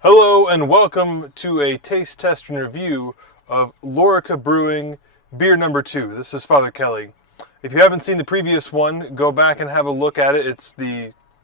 Hello and welcome to a taste test and review of Lorica Brewing beer number 2. This is Father Kelly. If you haven't seen the previous one, go back and have a look at it.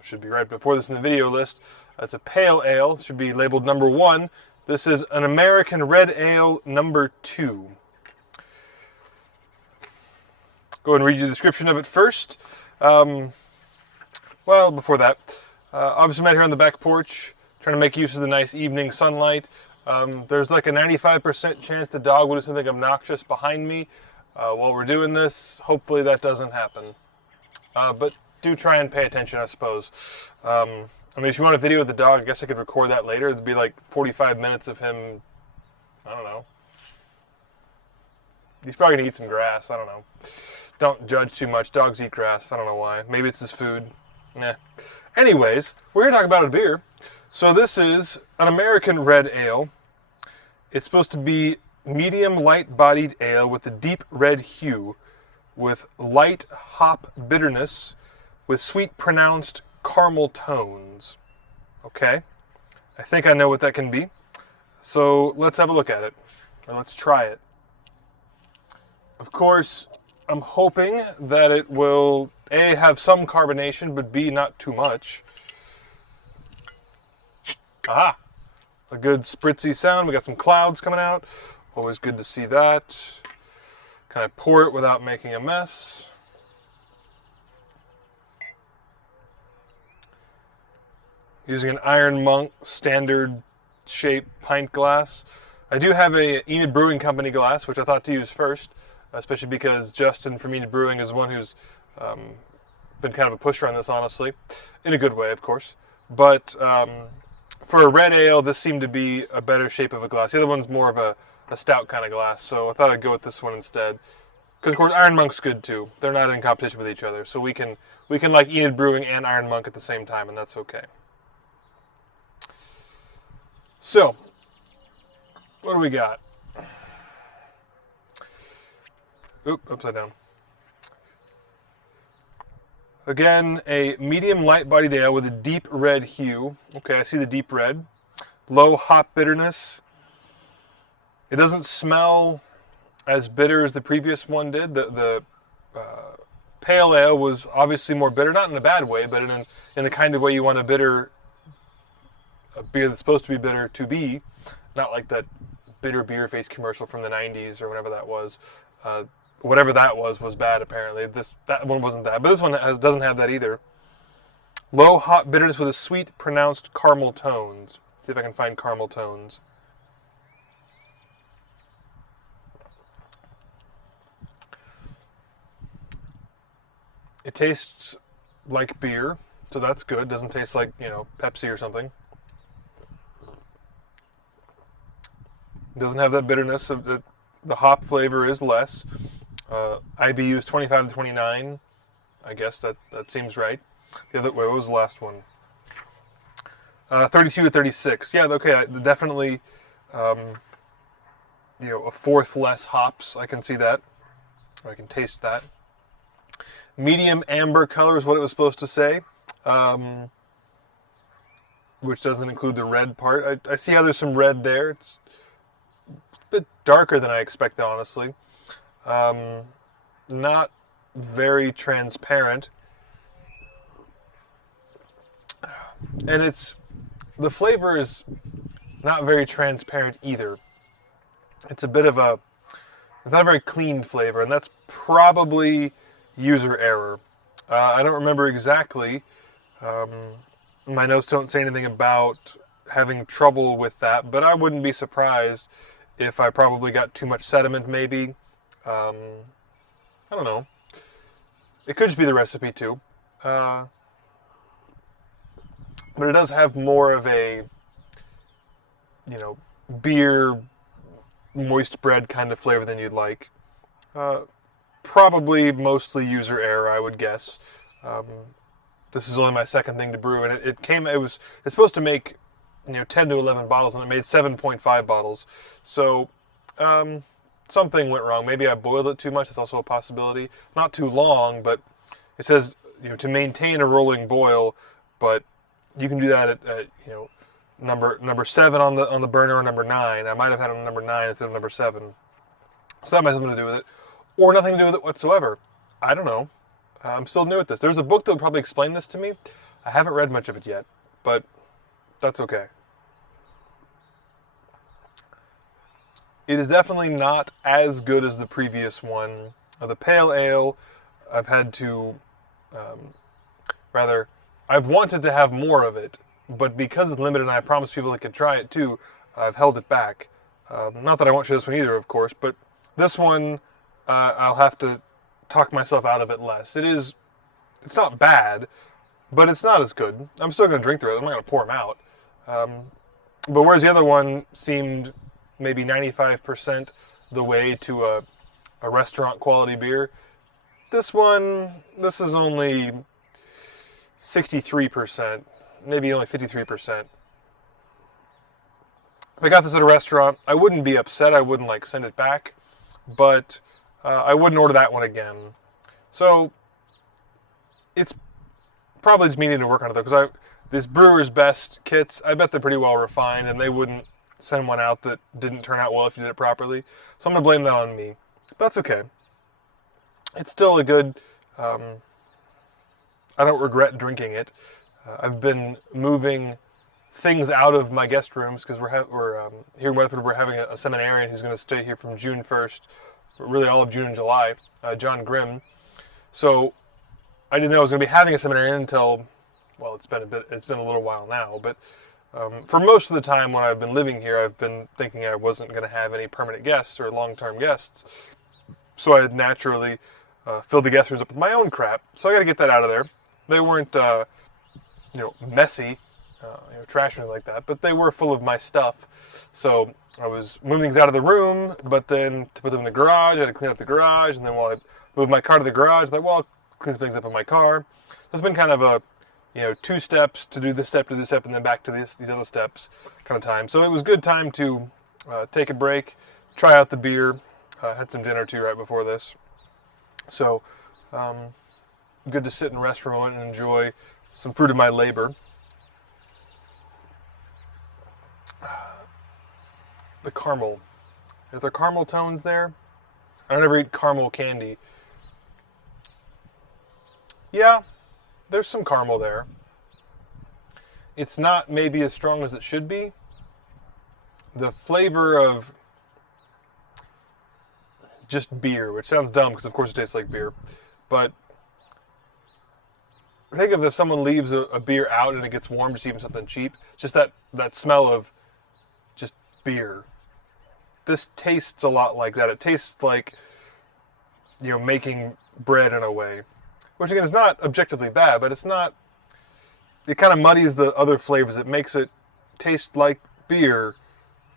Should be right before this in the video list. It's a pale ale. It should be labeled number 1. This is an American Red Ale number 2. Go ahead and read you the description of it first. Before that, obviously I'm out here on the back porch, trying to make use of the nice evening sunlight. There's like a 95% chance the dog will do something obnoxious behind me while we're doing this. Hopefully that doesn't happen. But do try and pay attention, I suppose. If you want a video of the dog, I guess I could record that later. It'd be like 45 minutes of him, I don't know. He's probably going to eat some grass, I don't know. Don't judge too much. Dogs eat grass. I don't know why. Maybe it's his food. Anyways, we're here to talk about a beer. So this is an American Red Ale. It's supposed to be medium light-bodied ale with a deep red hue, with light hop bitterness, with sweet pronounced caramel tones. Okay, I think I know what that can be. So let's have a look at it, or let's try it. Of course, I'm hoping that it will A, have some carbonation, but B, not too much. Aha! A good spritzy sound. We got some clouds coming out. Always good to see that. Kind of pour it without making a mess. Using an Iron Monk standard shape pint glass. I do have a Enid Brewing Company glass, which I thought to use first, especially because Justin from Enid Brewing is one who's been kind of a pusher on this, honestly. In a good way, of course. But for a red ale, this seemed to be a better shape of a glass. The other one's more of a stout kind of glass, so I thought I'd go with this one instead. Because, of course, Iron Monk's good, too. They're not in competition with each other, so we can like Enid Brewing and Iron Monk at the same time, and that's okay. So, what do we got? Oop, upside down. Again, a medium light-bodied ale with a deep red hue. Okay, I see the deep red. Low hop bitterness. It doesn't smell as bitter as the previous one did. The pale ale was obviously more bitter, not in a bad way, but in the kind of way you want a beer that's supposed to be bitter to be. Not like that bitter beer face commercial from the 90s or whatever that was. Whatever that was bad, apparently. That one wasn't that. But this one doesn't have that either. Low hop bitterness with a sweet, pronounced caramel tones. See if I can find caramel tones. It tastes like beer, so that's good. Doesn't taste like, Pepsi or something. It doesn't have that bitterness. The hop flavor is less. IBU is 25 to 29. I guess that seems right. The other, what was the last one? 32 to 36. Yeah, okay, definitely, a fourth less hops. I can see that. Or I can taste that. Medium amber color is what it was supposed to say, which doesn't include the red part. I see how there's some red there. It's a bit darker than I expected, honestly. Not very transparent. And the flavor is not very transparent either. It's not a very clean flavor, and that's probably user error. I don't remember exactly. My notes don't say anything about having trouble with that, but I wouldn't be surprised if I probably got too much sediment, maybe. I don't know. It could just be the recipe too. But it does have more of a, beer, moist bread kind of flavor than you'd like. Probably mostly user error, I would guess. This is only my second thing to brew, and it's supposed to make, 10 to 11 bottles, and it made 7.5 bottles. So, something went wrong. Maybe I boiled it too much. That's also a possibility. Not too long, but it says to maintain a rolling boil, but you can do that at number 7 on the burner or number 9. I might have had it on number 9 instead of number 7. So that might have something to do with it, or nothing to do with it whatsoever. I don't know. I'm still new at this. There's a book that will probably explain this to me. I haven't read much of it yet, but that's okay. It is definitely not as good as the previous one. The pale ale, I've had to, I've wanted to have more of it, but because it's limited and I promised people I could try it too, I've held it back. Not that I won't show this one either, of course, but this one, I'll have to talk myself out of it less. It's not bad, but it's not as good. I'm still going to drink through it. I'm not going to pour them out. But whereas the other one seemed maybe 95% the way to a restaurant quality beer, this is only 63%, maybe only 53%. If I got this at a restaurant, I wouldn't be upset. I wouldn't send it back, but I wouldn't order that one again. So it's probably just me needing to work on it though, because these Brewer's Best kits, I bet they're pretty well refined, and they wouldn't send one out that didn't turn out well if you did it properly. So I'm going to blame that on me. But that's okay. It's still a good, I don't regret drinking it. I've been moving things out of my guest rooms because we're here in Weatherford. We're having a seminarian who's going to stay here from June 1st, really all of June and July, John Grimm. So I didn't know I was going to be having a seminarian until, well, it's been a little while now, but for most of the time when I've been living here, I've been thinking I wasn't going to have any permanent guests or long-term guests. So I had naturally filled the guest rooms up with my own crap. So I got to get that out of there. They weren't, messy, trash or anything like that, but they were full of my stuff. So I was moving things out of the room, but then to put them in the garage, I had to clean up the garage, and then while I moved my car to the garage, I'll clean things up in my car. It's been kind of a 2 steps to do this step, and then back to these other steps kind of time. So it was good time to take a break, try out the beer. Had some dinner too right before this. So good to sit and rest for a moment and enjoy some fruit of my labor. The caramel. Is there caramel tones there? I don't ever eat caramel candy. Yeah, there's some caramel there. It's not maybe as strong as it should be. The flavor of just beer, which sounds dumb because of course it tastes like beer, but think of if someone leaves a beer out and it gets warm, just even something cheap, just that smell of just beer. This tastes a lot like that. It tastes like, making bread in a way, which again is not objectively bad, but it kind of muddies the other flavors. It makes it taste like beer,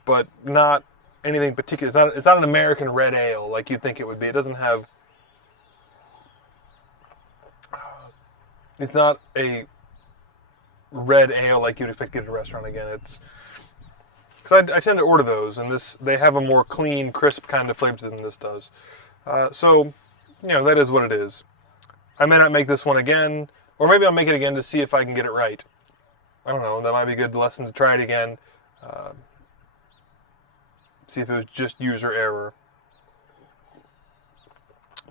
but not anything particular. It's not an American red ale like you'd think it would be. It doesn't have. It's not a red ale like you'd expect to get at a restaurant. Again, it's because I tend to order those, and they have a more clean, crisp kind of flavor than this does. So, that is what it is. I may not make this one again, or maybe I'll make it again to see if I can get it right. I don't know. That might be a good lesson to try it again. See if it was just user error.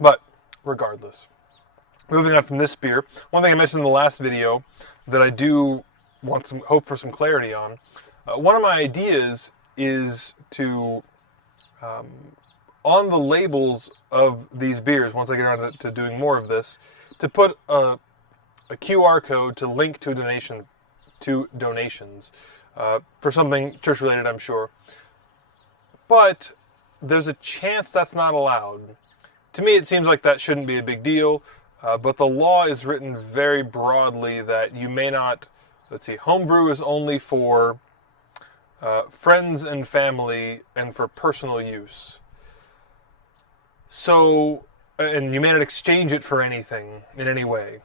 But regardless, moving on from this beer, one thing I mentioned in the last video that I do want hope for some clarity on. One of my ideas is to, on the labels of these beers, once I get around to doing more of this, to put a QR code to link to donations for something church related, I'm sure. But there's a chance that's not allowed. To me, it seems like that shouldn't be a big deal, but the law is written very broadly that you may not, homebrew is only for friends and family and for personal use. So, and you may not exchange it for anything in any way.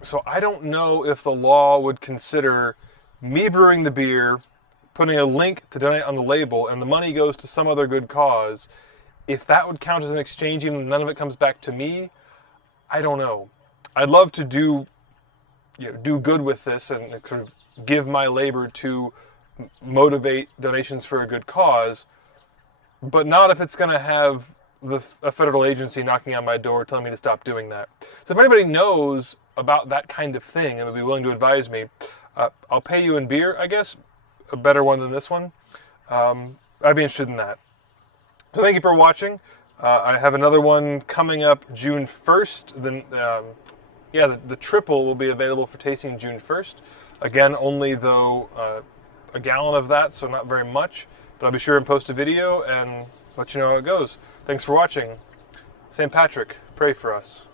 So I don't know if the law would consider me brewing the beer, putting a link to donate on the label, and the money goes to some other good cause. If that would count as an exchange, even none of it comes back to me, I don't know. I'd love to do good with this and sort of give my labor to motivate donations for a good cause, but not if it's going to have a federal agency knocking on my door telling me to stop doing that. So if anybody knows about that kind of thing and would be willing to advise me, I'll pay you in beer, I guess, a better one than this one. I'd be interested in that. So thank you for watching. I have another one coming up June 1st. Then, the triple will be available for tasting June 1st. Again, only though a gallon of that, so not very much. But I'll be sure and post a video and let you know how it goes. Thanks for watching. St. Patrick, pray for us.